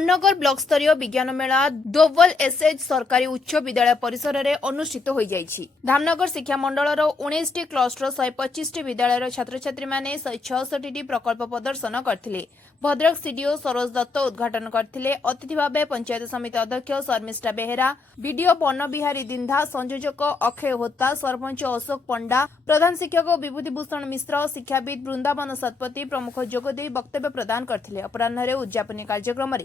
Dhamnagar block स्तरीय विज्ञान मेला Doval SH सरकारी उच्च विद्यालय परिसर में अनुष्ठित हो जाइछि। धामनगर शिक्षा मंडल 19 क्लस्टर 125 विद्यालय छात्र छात्री माने 166 प्रकल्प प्रदर्शन करथिले। भद्रक सीडीओ सरोज दत्त उद्घाटन करथिले। अतिथि भावे पंचायत समिति अध्यक्ष शर्मिष्ठा बेहेरा, बीडीओ पन्न बिहारी दिंधा, संयोजक अक्षय होता, सरपंच अशोक पंडा, प्रधान शिक्षक विभूतिभूषण मिश्र, शिक्षाविद वृंदावन सतपथी प्रमुख जोगदे वक्तव्य प्रदान करथिले। अपराह्न उद्यापनी कार्यक्रम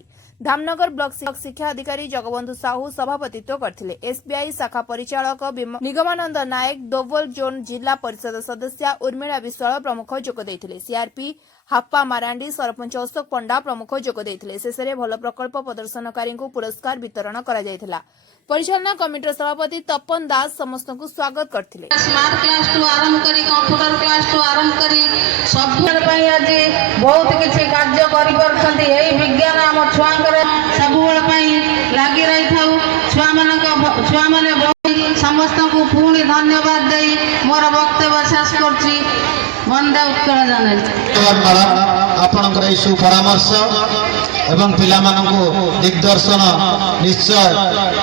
धामनगर ब्लॉक शिक्षा अधिकारी जगबंधु साहू सभापतित्व करथिले। एसबीआई शाखा परिचालक निगमानंद नायक, दोवल जोन जिला परिषद सदस्य उर्मिला विश्वाल प्रमुख जोग देथिले। सीआरपी हाप्पा मारांडी, सरपंच अशोक पंडा प्रमुख जोग देथिले। शेषे भल प्रकल्प प्रदर्शनकारी को पुरस्कार वितरण करा जायथिला। परिचालना कमिटीर सभापति तपन दास समस्त को स्वागत करथिले। स्मार्ट क्लास टू आरंभ करी कंप्यूटर क्लास टू आरंभ करी सब पई आज बहुत किछि कार्य करि परछंती। एही विज्ञान हम छुआंकर सबुबेल पई लागि रही थाउ। छुआ माने समस्त को पुणी धन्यवाद देई मोर वक्तव्य शेष करछि। वंदे उत्कल जननी आपनकर सुपरामर्श एवं पिलामानंकु दिग्दर्शन निश्चय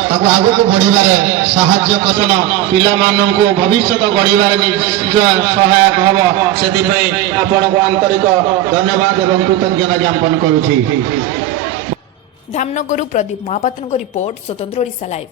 ताको आगु को बढ़िबारे सहाय्य करन पिलामानंकु भविष्य गढ़िबारे निश्चय सहायक हबो। सेति पई आपनको आंतरिक धन्यवाद एवं कृतज्ञता ज्ञापन करूछि। धामनगरु प्रदीप महापात्रको रिपोर्ट स्वतंत्र ओडिशा लाइव।